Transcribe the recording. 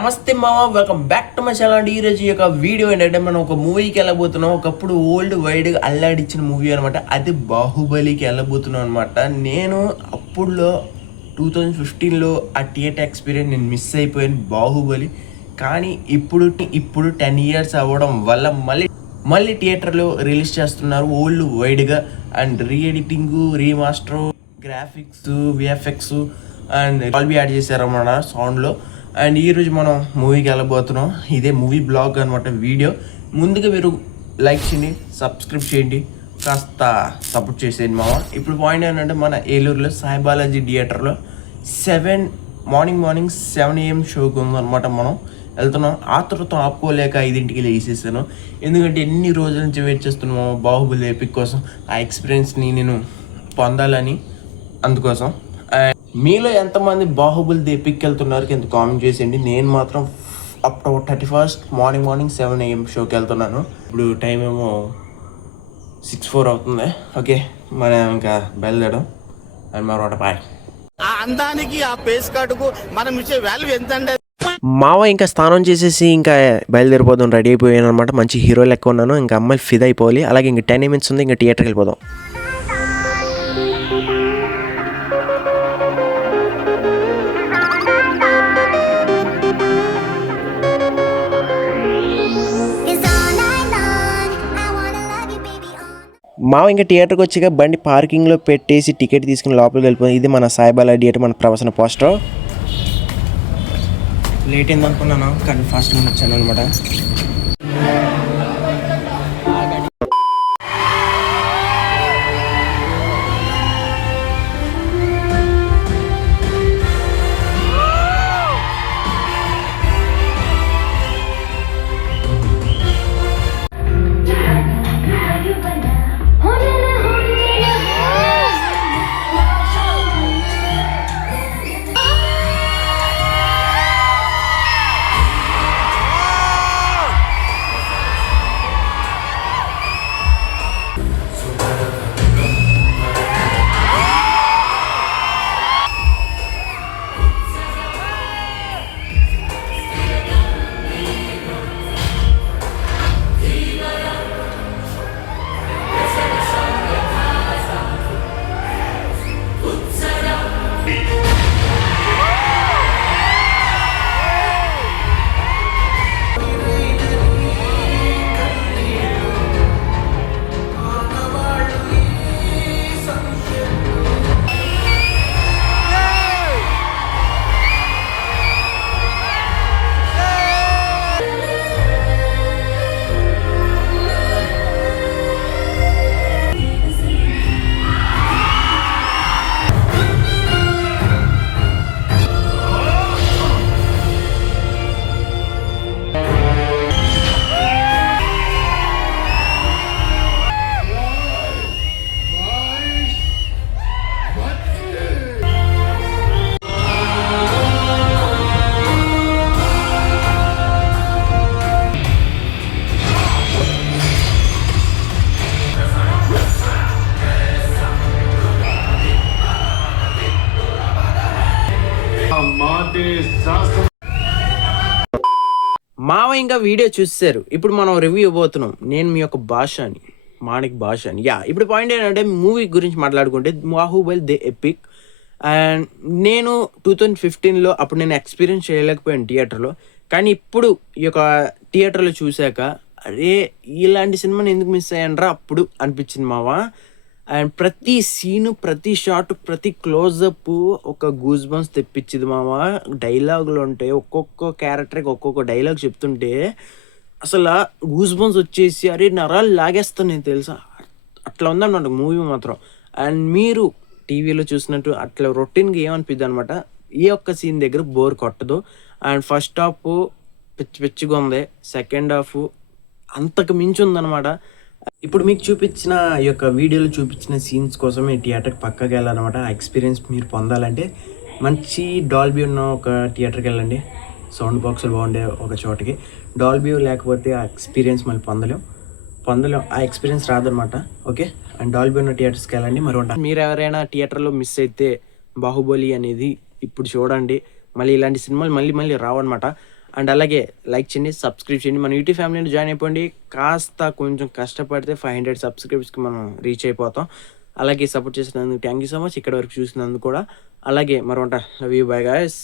నమస్తే మామ, welcome back to my channel. ఈరోజు యొక్క వీడియో ఏంటంటే మనం ఒక మూవీకి వెళ్ళబోతున్నాం. ఒకప్పుడు ఓల్డ్ వైడ్గా అల్లాడిచ్చిన మూవీ అనమాట. అది బాహుబలికి వెళ్ళబోతున్నాం అనమాట. నేను అప్పుడులో 2015లో ఆ థియేటర్ ఎక్స్పీరియన్స్ నేను మిస్ అయిపోయాను బాహుబలి. కానీ ఇప్పుడు 10 years అవ్వడం వల్ల మళ్ళీ థియేటర్లో రిలీజ్ చేస్తున్నారు ఓల్డ్ వైడ్గా. And re-editing, remaster, graphics, VFX and Dolby add చేశారన్నమాట సౌండ్లో. అండ్ ఈరోజు మనం మూవీకి వెళ్ళబోతున్నాం. ఇదే మూవీ బ్లాగ్ అనమాట వీడియో. ముందుగా మీరు లైక్ చేయండి, సబ్స్క్రైబ్ చేయండి, కాస్త సపోర్ట్ చేసేయండి మామ. ఇప్పుడు పాయింట్ ఏంటంటే మన ఏలూరులో సాయి బాలాజీ థియేటర్లో మార్నింగ్ 7 AM షోకి ఉందన్నమాట. మనం వెళ్తున్నాం. ఆతృత ఆపుకోలేక 5ంటికి లేసేసాను. ఎందుకంటే ఎన్ని రోజుల నుంచి వెయిట్ చేస్తున్నాము బాహుబలి ఎపిక్ కోసం. ఆ ఎక్స్పీరియన్స్ని నేను పొందాలని, అందుకోసం. మీలో ఎంతమంది బాహుబలి ఎపిక్ వెళ్తున్నారు కింద కామెంట్ చేసేయండి. నేను మాత్రం అక్టోబర్ 31st మార్నింగ్ 7 AM షోకి వెళ్తున్నాను. ఇప్పుడు టైం ఏమో 6:04 అవుతుంది. ఓకే, మనం ఇంకా బయలుదేరడం. అండ్ మరొకటి బాయ్. ఆ అందానికి, ఆ పేస్ కార్డుకు మనం ఇచ్చే వాల్యూ ఎంత అంటే మావ ఇంకా స్నానం చేసేసి ఇంకా బయలుదేరిపోదాం. రెడీ అయిపోయాను అనమాట. మంచి హీరో లెక్క ఉన్నాను. ఇంకా అమ్మాయిలు ఫిదా అయిపోవాలి. అలాగే ఇంకా 10 minutes ఉంది. ఇంకా థియేటర్కి వెళ్ళిపోదాం. మావ ఇంకా థియేటర్కి వచ్చాక బండి పార్కింగ్లో పెట్టేసి టికెట్ తీసుకుని లోపలికి వెళ్ళిపోయింది. ఇది మన సాయిబాలా థియేటర్, మన ప్రవసన పోస్టర్. లేట్ అయింది అనుకున్నాను, కానీ ఫాస్ట్గా వచ్చాను అనమాట. మావ ఇంకా వీడియో చూసారు. ఇప్పుడు మనం రివ్యూ ఇవ్వబోతున్నాం. నేను మీ యొక్క మాణిక్ భాష అని. ఇప్పుడు పాయింట్ ఏంటంటే మూవీ గురించి మాట్లాడుకుంటే బాహుబలి ది ఎపిక్. అండ్ నేను 2015లో అప్పుడు నేను ఎక్స్పీరియన్స్ చేయలేకపోయాను థియేటర్లో. కానీ ఇప్పుడు ఈ యొక్క థియేటర్లో చూశాక అరే ఇలాంటి సినిమాని ఎందుకు మిస్ అయ్యానరా అప్పుడు అనిపించింది మావా. అండ్ ప్రతి సీను, ప్రతి షాట్, ప్రతి క్లోజప్ ఒక గూస్ బంప్స్ తెప్పించింది మామ. డైలాగులు ఉంటాయి, ఒక్కొక్క క్యారెక్టర్కి ఒక్కొక్క డైలాగ్ చెప్తుంటే అసలు గూస్ బంప్స్ వచ్చేసి అరే నరాలు లాగేస్తాను నేను, తెలుసా. అట్లా ఉందన్నమాట మూవీ మాత్రం. అండ్ మీరు టీవీలో చూసినట్టు అట్లా రొటీన్గా ఏమనిపిద్ది అనమాట. ఏ ఒక్క సీన్ దగ్గర బోర్ కొట్టదు. అండ్ ఫస్ట్ హాఫ్ పిచ్చిగా ఉంది, సెకండ్ హాఫ్ అంతకు మించి ఉందన్నమాట. ఇప్పుడు మీకు చూపించిన ఈ యొక్క వీడియోలో చూపించిన సీన్స్ కోసమే థియేటర్కి పక్కకి వెళ్ళాలన్నమాట. ఆ ఎక్స్పీరియన్స్ మీరు పొందాలంటే మంచి డాల్బీ ఉన్న ఒక థియేటర్కి వెళ్ళండి. సౌండ్ బాక్సులు బాగుండే ఒక చోటకి. డాల్బీ లేకపోతే ఆ ఎక్స్పీరియన్స్ మళ్ళీ పొందలేం, ఆ ఎక్స్పీరియన్స్ రాదనమాట. ఓకే, అండ్ డాల్బీ ఉన్న థియేటర్స్కి వెళ్ళండి. మీరు ఎవరైనా థియేటర్లో మిస్ అయితే బాహుబలి అనేది ఇప్పుడు చూడండి. మళ్ళీ ఇలాంటి సినిమాలు మళ్ళీ రావన్నమాట. అండ్ అలాగే లైక్ చేయండి, సబ్స్క్రైబ్ చేయండి, మన యూట్యూబ్ ఫ్యామిలీని జాయిన్ అయిపోండి. కాస్త కొంచెం కష్టపడితే 500 సబ్స్క్రైబర్స్కి మనం రీచ్ అయిపోతాం. అలాగే సపోర్ట్ చేసినందుకు థ్యాంక్ యూ సో మచ్, ఇక్కడ వరకు చూసినందుకు కూడా. అలాగే మరొంట లవ్ యూ, బై గైస్.